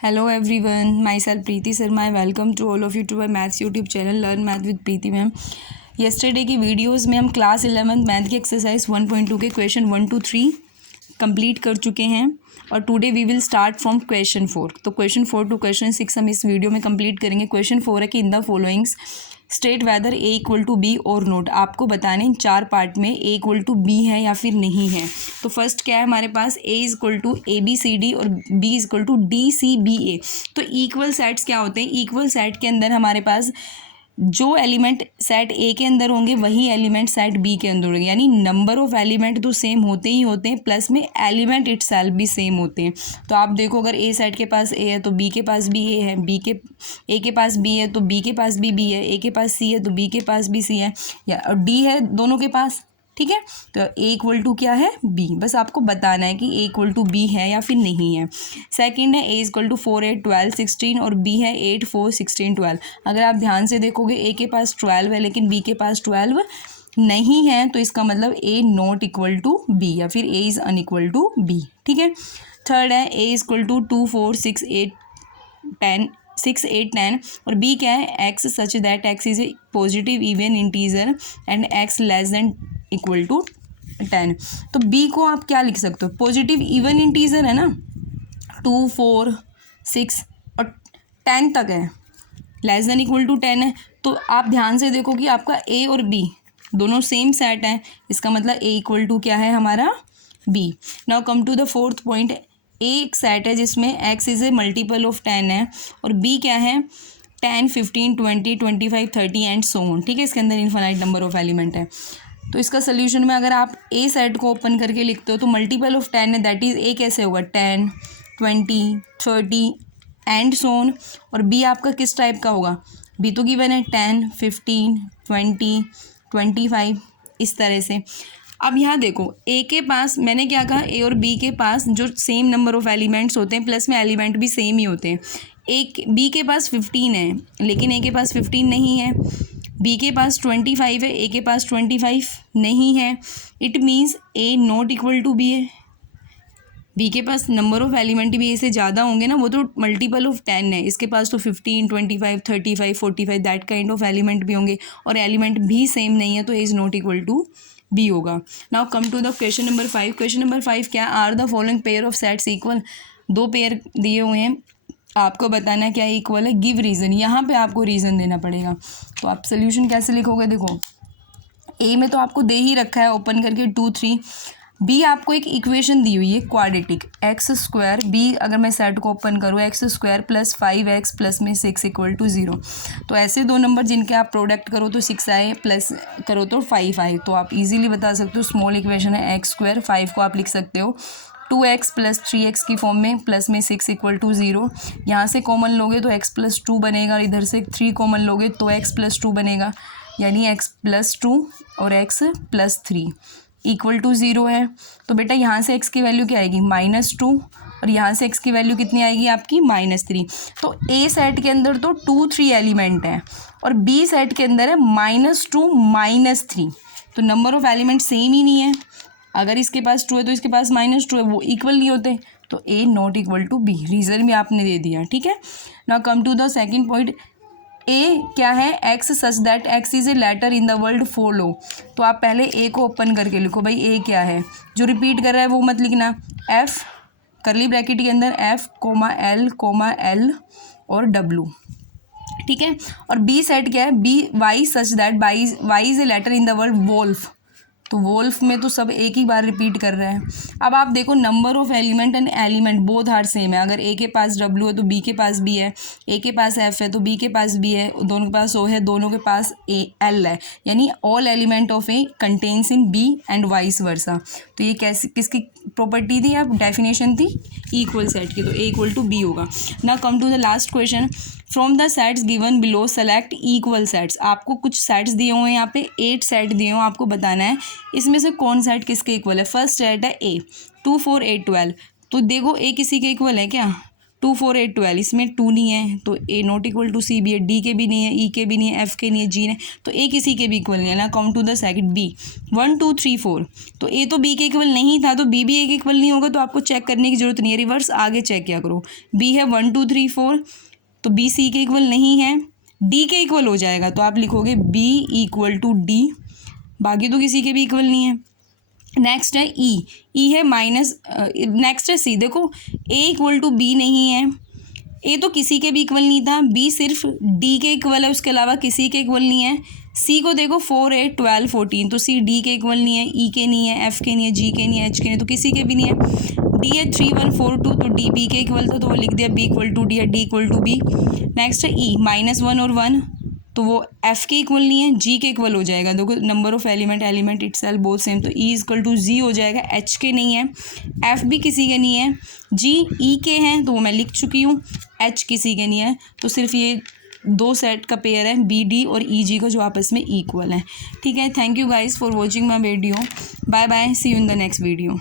Hello everyone, myself Preeti Sharma. I welcome to all of you to my maths YouTube channel Learn Math with Preeti ma'am. Yesterday की videos में हम class 11 math की exercise 1.2 के question 1 to 3 complete कर चुके हैं और today we will start from question 4. तो क्वेश्चन 4 टू क्वेश्चन 6 हम इस वीडियो में कंप्लीट करेंगे. क्वेश्चन 4 है कि in the followings state whether A equal to B और नोट. आपको बताने इन 4 पार्ट में ए इक्वल टू बी है या फिर नहीं है. तो फर्स्ट क्या है हमारे पास, A is equal to A B C D और B is equal to D C B A. तो इक्वल सेट्स क्या होते हैं, इक्वल सेट के अंदर हमारे पास जो एलिमेंट सेट ए के अंदर होंगे वही एलिमेंट सेट बी के अंदर होंगे. यानी नंबर ऑफ एलिमेंट तो सेम होते ही होते हैं, प्लस में एलिमेंट इटसेल्फ भी सेम होते हैं. तो आप देखो, अगर ए सेट के पास ए है तो बी के पास भी ए है, ए के पास बी है तो बी के पास भी बी है, ए के पास सी है तो बी के पास भी सी है, या और डी है दोनों के पास. ठीक है, तो ए इक्वल टू क्या है, बी. बस आपको बताना है कि ए इक्वल टू बी है या फिर नहीं है. सेकंड है ए इक्वल टू 4 8 12 16 और बी है 8 4 16 12. अगर आप ध्यान से देखोगे ए के पास 12 है लेकिन बी के पास 12 नहीं है, तो इसका मतलब A not equal to B या फिर A is unequal to B. ठीक है. थर्ड है ए इक्वल टू 2 4 6 8 10 और बी क्या है, X such that X is a positive even integer and X less than equal to 10. तो बी को आप क्या लिख सकते हो, पॉजिटिव इवन इंटीजर है ना, 2 4 6 और 10 तक है, लेस देन इक्वल टू 10 है. तो आप ध्यान से देखो कि आपका ए और बी दोनों सेम सेट है, इसका मतलब ए इक्वल टू क्या है हमारा, B. Now come to the fourth point. A एक सेट है जिसमें X is a multiple of 10 है और बी क्या है, 10 15 20 25 30 एंड सो ऑन. ठीक है, इसके अंदर इनफाइनाइट नंबर ऑफ एलिमेंट है. तो इसका सोल्यूशन में अगर आप ए सेट को ओपन करके लिखते हो तो मल्टीपल ऑफ 10 है, दैट इज़ ए कैसे होगा, 10 20 30 एंड सो ऑन. और बी आपका किस टाइप का होगा, बी तो गिवन है 10 15 20 25 इस तरह से. अब यहाँ देखो, ए के पास मैंने क्या कहा, ए और बी के पास जो सेम नंबर ऑफ एलिमेंट्स होते हैं प्लस में एलिमेंट भी सेम ही होते हैं. एक बी के पास 15 है लेकिन ए के पास 15 नहीं है, बी के पास 25 है, ए के पास 25 नहीं है. It means A not equal to B है. बी के पास नंबर ऑफ एलिमेंट भी ए से ज़्यादा होंगे ना, वो तो मल्टीपल ऑफ 10 है, इसके पास तो 15 25 35 45 दैट काइंड ऑफ एलिमेंट भी होंगे और एलिमेंट भी सेम नहीं है, तो A is not equal to B होगा. Now come to the question number 5. Question number 5 क्या, are the following pair of sets equal. 2 pair दिए हुए हैं, आपको बताना है क्या इक्वल है. गिव रीज़न, यहाँ पे आपको रीज़न देना पड़ेगा. तो आप सोल्यूशन कैसे लिखोगे, देखो ए में तो आपको दे ही रखा है ओपन करके 2 3. बी आपको एक इक्वेशन दी हुई है क्वाड्रेटिक, एक्स स्क्वायर, बी अगर मैं सेट को ओपन करूँ x square plus 5x plus में 6 इक्वल टू 0. तो ऐसे दो नंबर जिनके आप प्रोडक्ट करो तो 6 आए, प्लस करो तो 5 आए, तो आप इजीली बता सकते हो. स्मॉल इक्वेशन है एक्स स्क्वायर, 5 को आप लिख सकते हो 2x प्लस 3x की फॉर्म में, प्लस में 6 इक्वल टू 0. यहाँ से कॉमन लोगे तो x प्लस 2 बनेगा, इधर से 3 कॉमन लोगे तो x प्लस 2 बनेगा, यानी x प्लस 2 और x प्लस 3 इक्वल टू 0 है. तो बेटा यहाँ से x की वैल्यू क्या आएगी, -2 और यहाँ से x की वैल्यू कितनी आएगी आपकी, -3. तो a सेट के अंदर तो 2 3 एलिमेंट हैं और b सेट के अंदर है -2 -3. तो नंबर ऑफ एलिमेंट सेम ही नहीं है. अगर इसके पास 2 है तो इसके पास -2 है, वो इक्वल नहीं होते, तो a not equal to b. Reason भी आपने दे दिया. ठीक है. Now come to the second point. A क्या है, X such that X is a letter in the world follow. तो आप पहले ए को ओपन करके लिखो, भाई ए क्या है, जो रिपीट कर रहा है वो मत लिखना. एफ करली ब्रैकेट के अंदर एफ एल और डब्लू. ठीक है. और बी सेट क्या है, B Y such that Y is a letter in the world wolf. तो वोल्फ में तो सब एक ही बार रिपीट कर रहे हैं. अब आप देखो, number of element and element both are same है. अगर ए के पास डब्ल्यू है तो बी के पास बी है, ए के पास एफ है तो बी के पास बी है, दोनों के पास ओ है, दोनों के पास ए एल है, यानी all element of A contains in B and vice versa. तो ये कैसे, किसकी प्रॉपर्टी थी, अब डेफिनेशन थी इक्वल सेट की, तो ए इक्वल टू बी होगा. Now come to the last question. From the sets given below select equal sets. आपको कुछ सेट्स दिए हुए हैं, यहाँ पे 8 सेट दिए हुए हैं, आपको बताना है इसमें से कौन सेट किसके इक्वल है. फर्स्ट सेट है ए 2 4 8 12. तो देखो ए किसी के इक्वल है क्या, 2 4 8 12, इसमें 2 नहीं है तो ए नॉट इक्वल टू सी भी है, डी के भी नहीं है, ई के भी नहीं है, एफ के नहीं है, जी नहीं, तो ए किसी के भी इक्वल नहीं है ना। Count to the second B 1 2 3 4, तो ए तो बी के इक्वल नहीं था तो बी भी ए के इक्वल नहीं होगा, तो आपको चेक करने की जरूरत नहीं है, रिवर्स आगे चेक किया करो। बी है 1 2 3 4, तो बी सी के इक्वल नहीं है, डी के इक्वल हो जाएगा तो आप लिखोगे बी इक्वल टू डी, बाकी तो किसी के भी इक्वल नहीं है। नेक्स्ट है ई है माइनस, नेक्स्ट है सी। देखो ए इक्वल टू बी नहीं है, ए तो किसी के भी इक्वल नहीं था, बी सिर्फ डी के इक्वल है, उसके अलावा किसी के इक्वल नहीं है। सी को देखो 4 8 12 14, तो सी डी के इक्वल नहीं है, ई के नहीं है, एफ के नहीं है, जी के नहीं है, एच के नहीं है, तो किसी के भी नहीं है। डी है 3 1 4 2, तो डी बी के इक्वल था तो वो लिख दिया बी इक्वल टू डी या D equal to B. Next है ई -1 और 1, तो वो एफ के इक्वल नहीं है, जी के इक्वल हो जाएगा। देखो number of element itself both same, तो ई इक्वल टू जी हो जाएगा। एच के नहीं है, एफ भी किसी के नहीं है, जी ई के हैं तो वो मैं लिख चुकी हूँ, एच किसी के नहीं है, तो सिर्फ ये 2 सेट का पेयर है बी डी और ई जी का जो आपस में इक्वल है। ठीक है, thank you guys for watching my video, bye bye, see you in the next video.